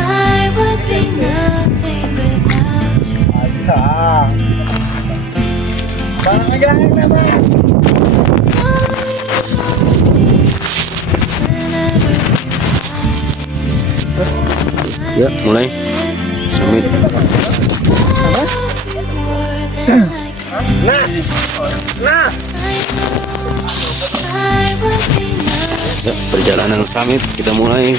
I would be nothing without you. So lean on me whenever you have to. Ya, mulai. Summit. Ya, perjalanan summit kita mulai.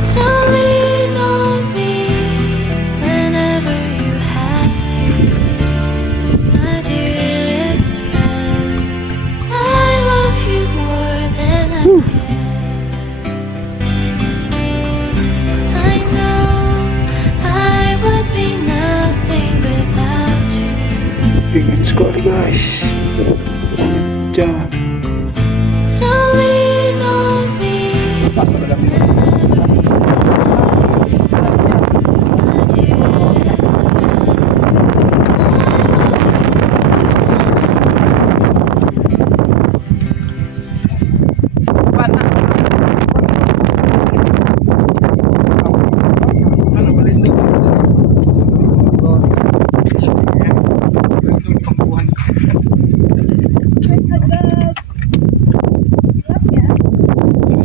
So lean on me whenever you have to, my dearest friend. I love you more than I can. I know I would be nothing without you. Ingin sekali guys. Jangan. So lean on me whenever you have to, my dearest friend.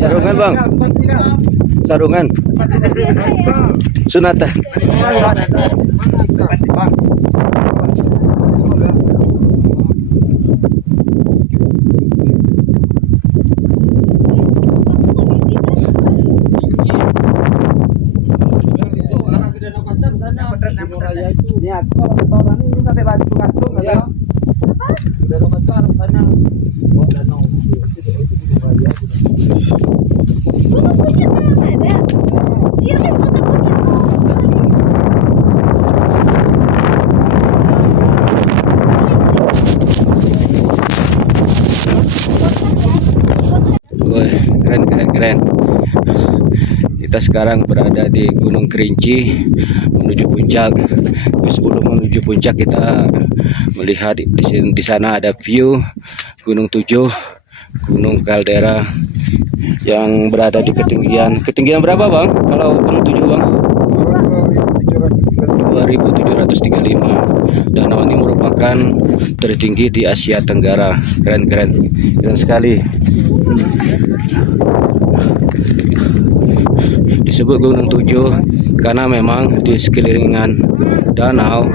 Sarungan bang, sarungan. Sunatan. Woi, keren. Kita sekarang berada di Gunung Kerinci menuju puncak. Tapi sebelum menuju puncak kita melihat di sana ada view Gunung Tujuh, Gunung Kaldera yang berada di ketinggian berapa bang? Kalau Gunung Tujuh bang? 2735. Danau ini merupakan tertinggi di Asia Tenggara. Keren sekali. Disebut Gunung Tujuh karena memang di sekelilingan danau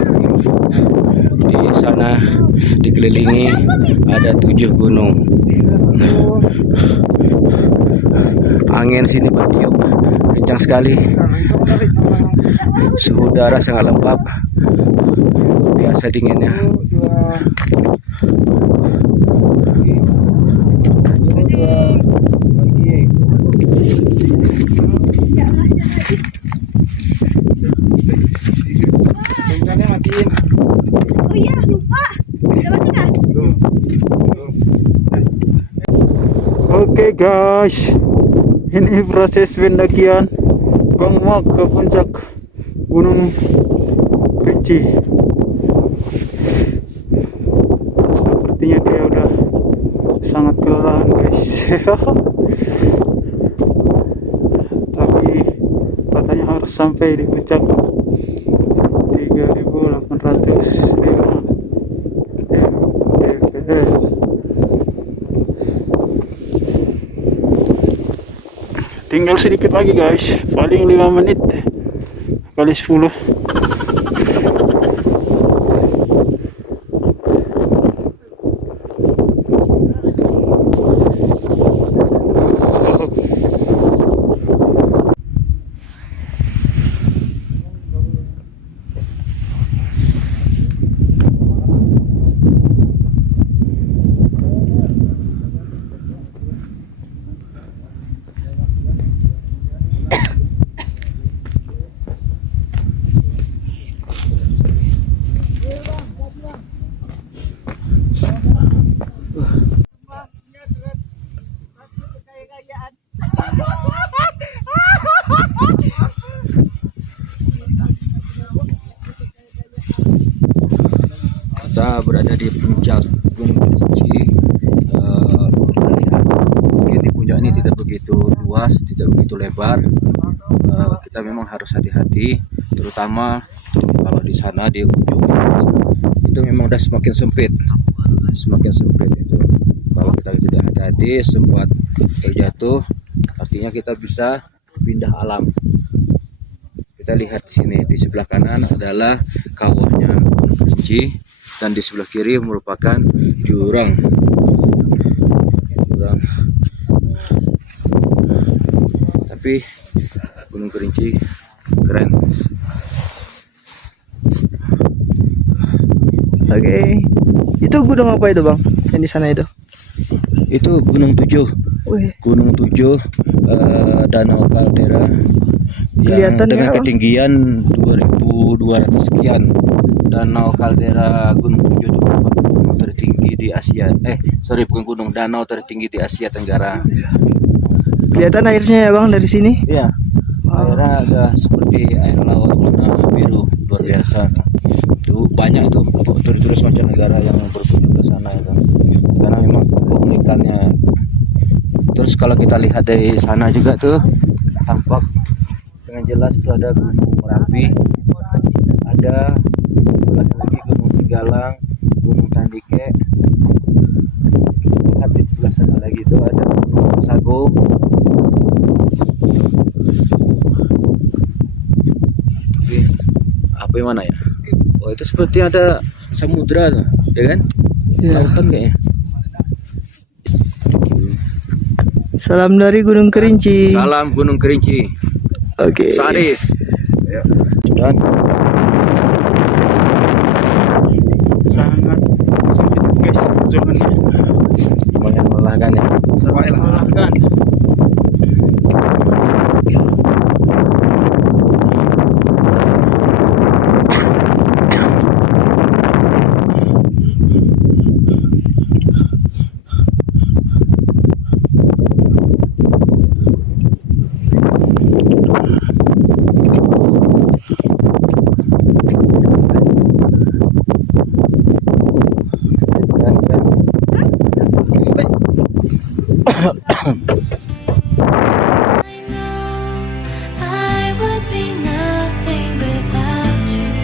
di sana dikelilingi ada 7 gunung. Angin sini bertiup kencang sekali. Suhu udara sangat lembab. Biasa dinginnya. Matiin. Oh iya, lupa. Udah mati kah? Oke guys, ini proses pendakian Bang Mak ke puncak Gunung Kerinci. Sepertinya dia udah sangat kelelahan guys. Tapi katanya harus sampai di puncak 3805 mdpl. Tinggal sedikit lagi guys, paling 5 menit kali 10. Kita berada di puncak Gunung Kerinci begitu luas, tidak begitu lebar. Kita memang harus hati-hati, terutama kalau di sana di ujung itu memang udah semakin sempit itu. Kalau kita tidak hati-hati sempat terjatuh, artinya kita bisa pindah alam. Kita lihat di sini, di sebelah kanan adalah kawahnya Gunung Kerinci dan di sebelah kiri merupakan jurang. Tapi Gunung Kerinci keren. Oke. Itu gunung apa itu bang? Yang di sana itu? Itu Gunung Tujuh. Wih. Gunung Tujuh, Danau Kaldera yang Kelihatan dengan ya, Bang? ketinggian 2200 sekian. Danau Kaldera Gunung Tujuh itu merupakan gunung tertinggi di Asia. Bukan gunung, danau tertinggi di Asia Tenggara. Kelihatan airnya ya bang dari sini? Iya, airnya agak seperti air laut warna biru, luar biasa. Itu banyak itu turis-turis mancanegara yang berkunjung ke sana itu. Karena memang keunikannya. Terus kalau kita lihat dari sana juga tuh tampak dengan jelas itu ada Gunung Merapi, ada sebelahnya lagi Gunung Singgalang, Gunung Tandike. Lihat di sebelah sana lagi itu ada Gunung Sago. Tapi apa yang mana ya? Oh itu seperti ada samudra tuh, ya kan? Iya. Lautan kayaknya. Salam dari Gunung Kerinci. Salam Gunung Kerinci. Oke. Saris. Dan Sangat sulit guys perjuangannya. lumayan melelahkan ya. Sangat melelahkan. I know I would be nothing without you.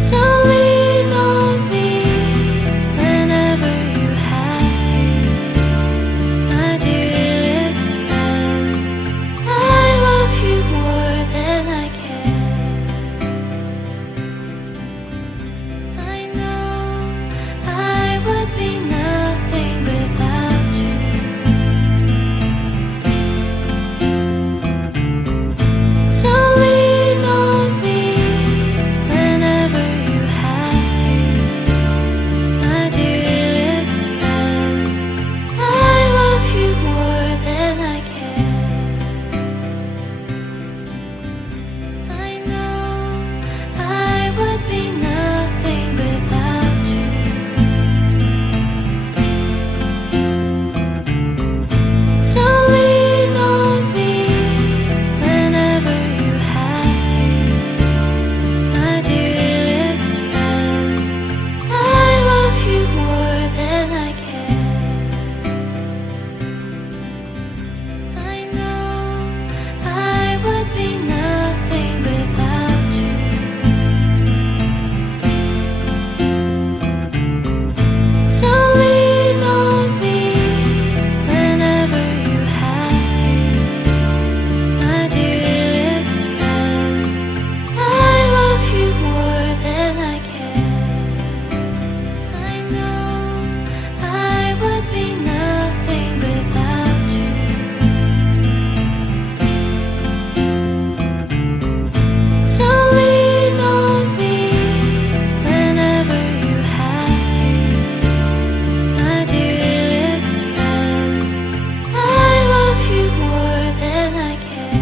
So lean on me whenever you have to, my dearest friend. I love you more than I can. I know I would be nothing without you. So lean on me whenever you have to, my dearest friend. I love you more than I can. I know I would be nothing without you. So lean on me whenever you have to, my dearest friend. I love you more than I can. I know I would be nothing without you. So lean on me whenever you have to, my dearest friend. I love you more than I can. I know I would be nothing without you. So lean on me whenever you have to, my dearest friend. I love you more than I can.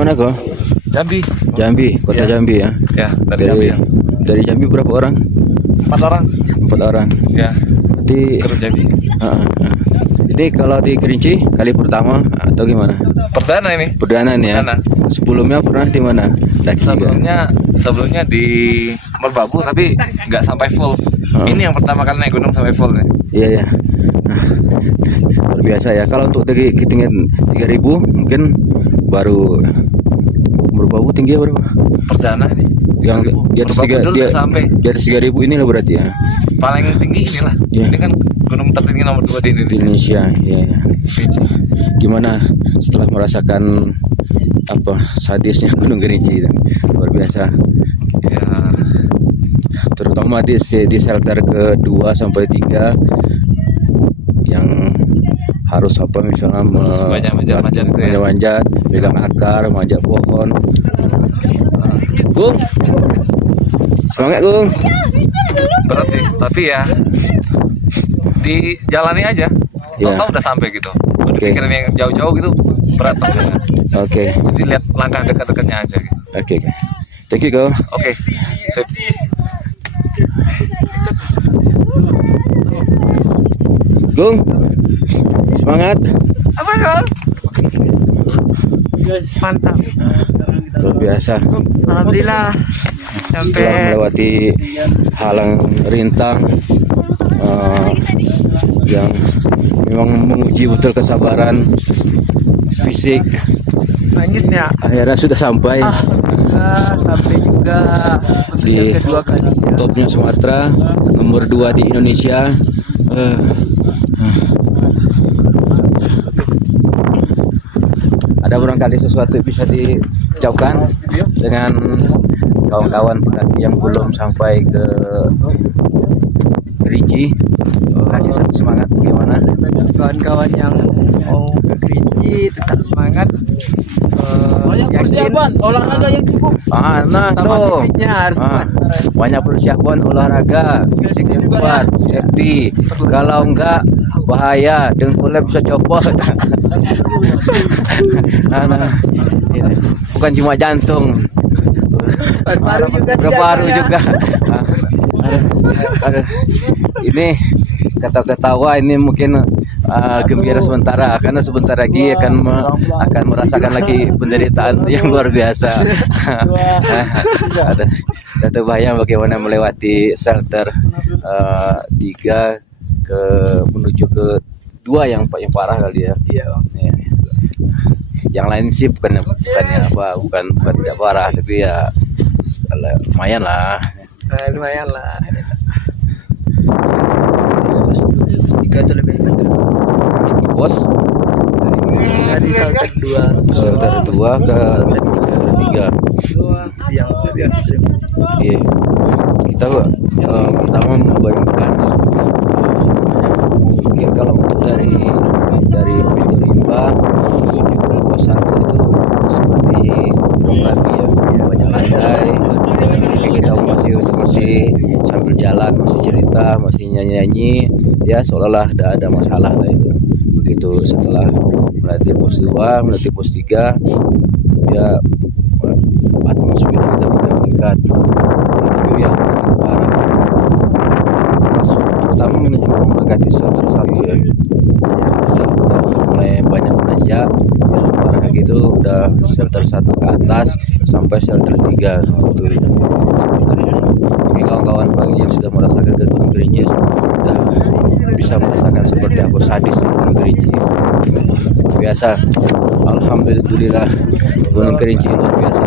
mana kau? Jambi. Jambi, kota Iya. Jambi ya. Ya, dari Jambi ya. Dari Jambi berapa orang? 4 orang. 4 orang. Ya, Berarti ke Jambi. Jadi kalau di Kerinci kali pertama atau gimana? Perdana ini. Perdana nih ya. Perdana. Sebelumnya pernah di mana? Daki kan? Sebelumnya di Merbabu tapi nggak sampai full. Ini yang pertama kali naik gunung sampai full nih. Iya ya. Luar biasa ya. Kalau untuk dari ketinggian 3000 mungkin baru Merbabu tinggi berapa? Perdana ini. Yang di atas Merbabu 3 dulu nggak sampai. di atas 3000 ini lah berarti ya. Paling tinggi inilah. Iya. Ini kan gunung tertinggi nomor 2 di Di Indonesia. Indonesia, ya. Gimana setelah merasakan apa sadisnya Gunung Kerinci itu? Luar biasa. Ya, Terutama di shelter kedua sampai 3 yang harus apa misalnya manjat-manjat itu ya. manjat, pegang akar, manjat pohon. Gung, semangat Gung. berat sih. Tapi ya dijalani aja. Ya. Tahu udah sampai gitu. Udah Oke. pikiran yang jauh-jauh gitu berat rasanya. Oke, Jadi lihat langkah dekat-dekatnya aja gitu. oke. Thank you Gung. Oke. Sip. Gung, semangat. Apa kau? Mantap. Luar biasa. Alhamdulillah. Sampai Setelah melewati halang rintang yang memang menguji betul kesabaran fisik, nangis nih ya. akhirnya sudah sampai Sampai juga di yang kedua kali. topnya Sumatera, nomor 2 di Indonesia. Ada barangkali sesuatu bisa diucapkan dengan kawan-kawan pendaki yang belum sampai ke Kerinci, kasih satu semangat gimana? Kawan-kawan yang mau ke Kerinci tetap semangat. Persiapan olahraga yang cukup. Nah Pertama tuh. fisiknya harus kuat. Banyak persiapan olahraga, fisik yang kuat, safety. Kalau enggak bahaya, dengkulnya bisa copot. Ini. Bukan cuma jantung, Paru juga tidak paru ada. juga. Aduh. Ini ketawa ini mungkin gembira sementara karena sebentar lagi akan merasakan lagi penderitaan yang luar biasa. Ada terbayang bagaimana melewati shelter 3 menuju ke 2 yang parah kali ya. Iya, Bang. Ya. Yang lain sih bukan tidak parah tapi ya lumayan lah. Lumayan lah. Pas 3 itu lebih ekstrim. Bos Dari shelter 2 shelter 2 ke shelter 3. itu yang lebih ekstrim. Iya. Kita pertama membayangkan mungkin kalau untuk dari pintu rimba menuju ke pos 1 itu seperti gunung api ya, banyak lantai. Tapi kita masih sambil jalan, masih cerita, masih nyanyi-nyanyi, ya seolah-olah tidak ada masalah lah itu. Begitu setelah melatih pos 2, melatih pos 3, ya atmosfer kita sudah meningkat. Tapi yang paling parah terutama mendekati shelter 1 ya. Udah mulai banyak menanjak parah gitu, udah shelter 1 ke atas sampai shelter 3 gitu. Mungkin kawan-kawan bagi yang sudah merasakan ke Gunung Kerinci sudah bisa merasakan seperti apa sadisnya Gunung Kerinci. Biasa, alhamdulillah Gunung Kerinci luar biasa.